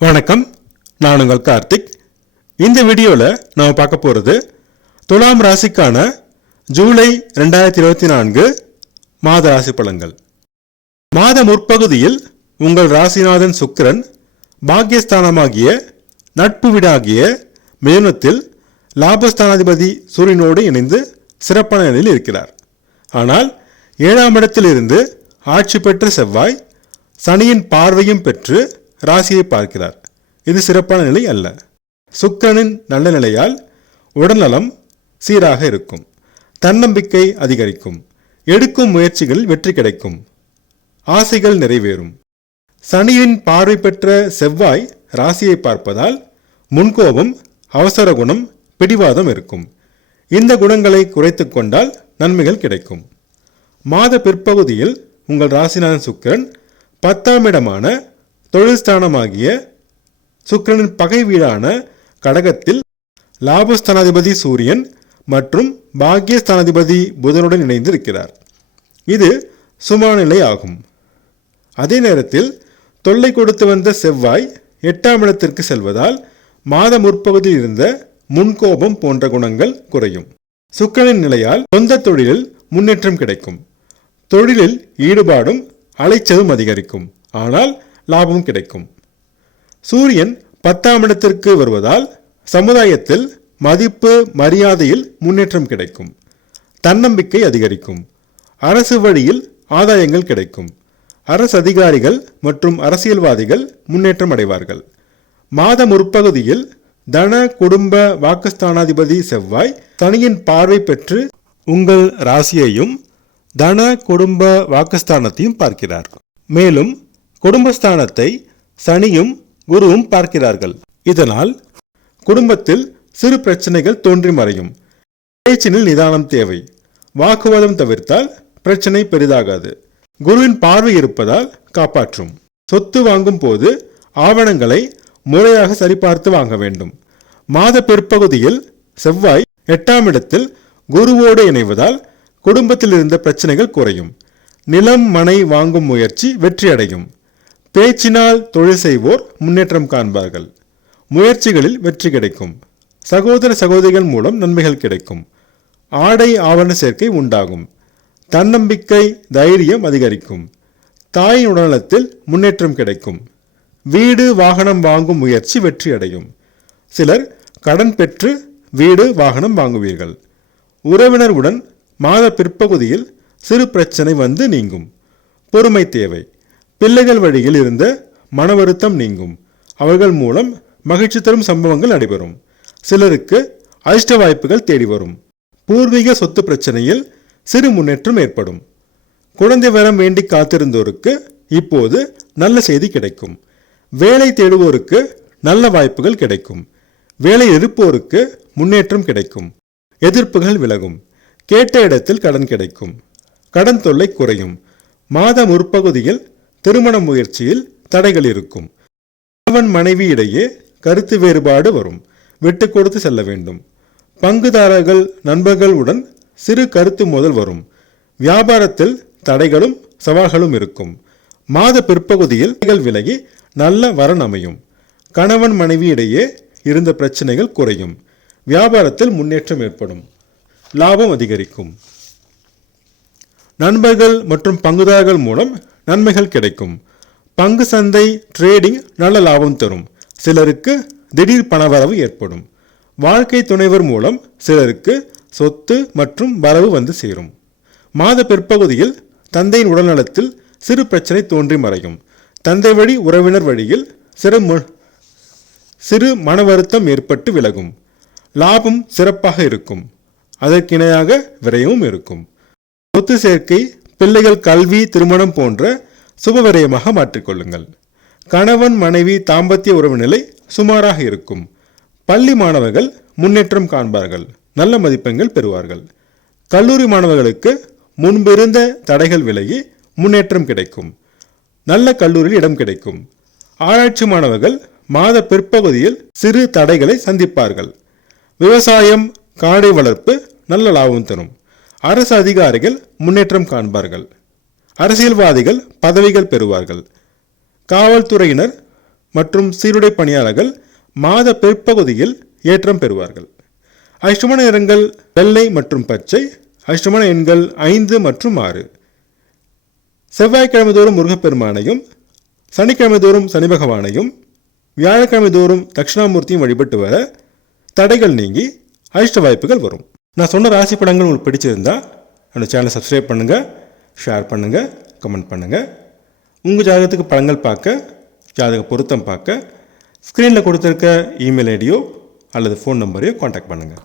வணக்கம், நான் உங்கள் கார்த்திக். இந்த வீடியோவில் நாம் பார்க்க போகிறது துலாம் ராசிக்கான ஜூலை 2024 மாத ராசி பலன்கள். மாத முற்பகுதியில் உங்கள் ராசிநாதன் சுக்கிரன் பாக்கியஸ்தானமாகிய நட்பு வீடாகிய மிதுனத்தில் லாபஸ்தானாதிபதி சூரியனோடு இணைந்து சிறப்பான நிலையில் இருக்கிறார். ஆனால் 7ஆம் இடத்திலிருந்து ஆட்சி பெற்ற செவ்வாய் சனியின் பார்வையும் பெற்று ராசியை பார்க்கிறார். இது சிறப்பான நிலை அல்ல. சுக்கிரனின் நல்ல நிலையால் உடல்நலம் சீராக இருக்கும், தன்னம்பிக்கை அதிகரிக்கும், எடுக்கும் முயற்சிகளில் வெற்றி கிடைக்கும், ஆசைகள் நிறைவேறும். சனியின் பார்வை பெற்ற செவ்வாய் ராசியை பார்ப்பதால் முன்கோபம், அவசர குணம், பிடிவாதம் இருக்கும். இந்த குணங்களை குறைத்து கொண்டால் நன்மைகள் கிடைக்கும். மாத பிற்பகுதியில் உங்கள் ராசிநாதன் சுக்கிரன் 10ஆம் இடமான தொழில் ஸ்தானமாகிய சுக்கிரனின் பகை வீடான கடகத்தில் லாபஸ்தானாதிபதி சூரியன் மற்றும் பாக்கியஸ்தானாதிபதி புதனுடன் இணைந்து இருக்கிறார். இது சுமாநிலை ஆகும். அதே நேரத்தில் தொல்லை கொடுத்து வந்த செவ்வாய் 8ஆம் இடத்திற்கு செல்வதால் மாத முற்பகுதியில் இருந்த முன்கோபம் போன்ற குணங்கள் குறையும். சுக்கிரனின் நிலையால் சொந்த தொழிலில் முன்னேற்றம் கிடைக்கும். தொழிலில் ஈடுபாடும் அலைச்சலும் அதிகரிக்கும், ஆனால் லாபம் கிடைக்கும். சூரியன் 10ஆம் இடத்திற்கு வருவதால் சமுதாயத்தில் மதிப்பு மரியாதையில் முன்னேற்றம் கிடைக்கும், தன்னம்பிக்கை அதிகரிக்கும், அரசு வழியில் ஆதாயங்கள் கிடைக்கும், அரசு அதிகாரிகள் மற்றும் அரசியல்வாதிகள் முன்னேற்றம் அடைவார்கள். மாத முற்பகுதியில் தன குடும்ப வாக்குஸ்தானாதிபதி செவ்வாய் சனியின் பார்வை பெற்று உங்கள் ராசியையும் தன குடும்ப வாக்குஸ்தானத்தையும் பார்க்கிறார். மேலும் குடும்பஸ்தானத்தை சனியும் குருவும் பார்க்கிறார்கள். இதனால் குடும்பத்தில் சிறு பிரச்சனைகள் தோன்றி மறையும். பேச்சினில் நிதானம் தேவை. வாக்குவாதம் தவிர்த்தால் பிரச்சனை பெரிதாகாது. குருவின் பார்வை இருப்பதால் காப்பாற்றும். சொத்து வாங்கும் போது ஆவணங்களை முறையாக சரிபார்த்து வாங்க வேண்டும். மாத பிற்பகுதியில் செவ்வாய் 8ஆம் இடத்தில் குருவோடு இணைவதால் குடும்பத்தில் இருந்த பிரச்சனைகள் குறையும். நிலம் மனை வாங்கும் முயற்சி வெற்றியடையும். பேச்சினால் தொழில் செய்வோர் முன்னேற்றம் காண்பார்கள். முயற்சிகளில் வெற்றி கிடைக்கும். சகோதர சகோதரிகள் மூலம் நன்மைகள் கிடைக்கும். ஆடை ஆவண சேர்க்கை உண்டாகும். தன்னம்பிக்கை தைரியம் அதிகரிக்கும். தாயின் உடல்நலத்தில் முன்னேற்றம் கிடைக்கும். வீடு வாகனம் வாங்கும் முயற்சி வெற்றியடையும். சிலர் கடன் பெற்று வீடு வாகனம் வாங்குவீர்கள். உறவினருடன் மாத பிற்பகுதியில் சிறு பிரச்சனை வந்து நீங்கும். பொறுமை தேவை. பிள்ளைகள் வழியில் இருந்த மன வருத்தம் நீங்கும். அவர்கள் மூலம் மகிழ்ச்சி தரும் சம்பவங்கள் நடைபெறும். சிலருக்கு அதிர்ஷ்ட வாய்ப்புகள் தேடி வரும். பூர்வீக சொத்து பிரச்சனையில் சிறு முன்னேற்றம் ஏற்படும். குழந்தை வரம் வேண்டி காத்திருந்தோருக்கு இப்போது நல்ல செய்தி கிடைக்கும். வேலை தேடுவோருக்கு நல்ல வாய்ப்புகள் கிடைக்கும். வேலை இருப்போருக்கு முன்னேற்றம் கிடைக்கும். எதிர்ப்புகள் விலகும். கேட்ட இடத்தில் கடன் கிடைக்கும். கடன் தொல்லை குறையும். மாத முற்பகுதியில் திருமண முயற்சியில் தடைகள் இருக்கும். கணவன் மனைவி இடையே கருத்து வேறுபாடு வரும். விட்டு கொடுத்து செல்ல வேண்டும். பங்குதாரர்கள் நண்பர்களுடன் சிறு கருத்து மோதல் வரும். வியாபாரத்தில் தடைகளும் சவால்களும் இருக்கும். மாத பிற்பகுதியில் விலகி நல்ல வரன் அமையும். கணவன் மனைவி இடையே இருந்த பிரச்சனைகள் குறையும். வியாபாரத்தில் முன்னேற்றம் ஏற்படும். லாபம் அதிகரிக்கும். நண்பர்கள் மற்றும் பங்குதாரர்கள் மூலம் நன்மைகள் கிடைக்கும். பங்கு சந்தை ட்ரேடிங் நல்ல லாபம் தரும். சிலருக்கு திடீர் பணவரவு ஏற்படும். வாழ்க்கை துணைவர் மூலம் சிலருக்கு சொத்து மற்றும் வரவு வந்து சேரும். மாத பிற்பகுதியில் தந்தையின் உடல்நலத்தில் சிறு பிரச்சனை தோன்றி மறையும். தந்தை வழி உறவினர் வழியில் சிறு மன வருத்தம் ஏற்பட்டு விலகும். லாபம் சிறப்பாக இருக்கும். அதற்கிணையாக விரயமும் இருக்கும். சொத்து சேர்க்கை, பிள்ளைகள் கல்வி, திருமணம் போன்ற சுபவிரயமாக மாற்றிக்கொள்ளுங்கள். கணவன் மனைவி தாம்பத்திய உறவு நிலை சுமாராக இருக்கும். பள்ளி மாணவர்கள் முன்னேற்றம் காண்பார்கள். நல்ல மதிப்பெண்கள் பெறுவார்கள். கல்லூரி மாணவர்களுக்கு முன்பிருந்த தடைகள் விலகி முன்னேற்றம் கிடைக்கும். நல்ல கல்லூரியில் இடம் கிடைக்கும். ஆராய்ச்சி மாணவர்கள் மாத பிற்பகுதியில் சிறு தடைகளை சந்திப்பார்கள். விவசாயம், காடை வளர்ப்பு நல்ல லாபம் தரும். அரசு அதிகாரிகள் முன்னேற்றம் காண்பார்கள். அரசியல்வாதிகள் பதவிகள் பெறுவார்கள். காவல்துறையினர் மற்றும் சீருடை பணியாளர்கள் மாத பிற்பகுதியில் ஏற்றம் பெறுவார்கள். அதிர்ஷ்டமான நிறங்கள் வெள்ளை மற்றும் பச்சை. அதிர்ஷ்டமான எண்கள் 5 மற்றும் 6. செவ்வாய்க்கிழமை தோறும் முருகப்பெருமானையும், சனிக்கிழமை தோறும் சனி பகவானையும், வியாழக்கிழமை தோறும் தட்சிணாமூர்த்தியும் வழிபட்டு வர தடைகள் நீங்கி அதிர்ஷ்ட வாய்ப்புகள் வரும். நான் சொன்ன ராசி படங்கள் உங்களுக்கு பிடிச்சிருந்தா அந்த சேனலை சப்ஸ்கிரைப் பண்ணுங்கள், ஷேர் பண்ணுங்கள், கமெண்ட் பண்ணுங்கள். உங்கள் ஜாதகத்துக்கு படங்கள் பார்க்க, ஜாதக பொருத்தம் பார்க்க ஸ்க்ரீனில் கொடுத்துருக்க இமெயில் ஐடியோ அல்லது ஃபோன் நம்பரையோ காண்டாக்ட் பண்ணுங்கள்.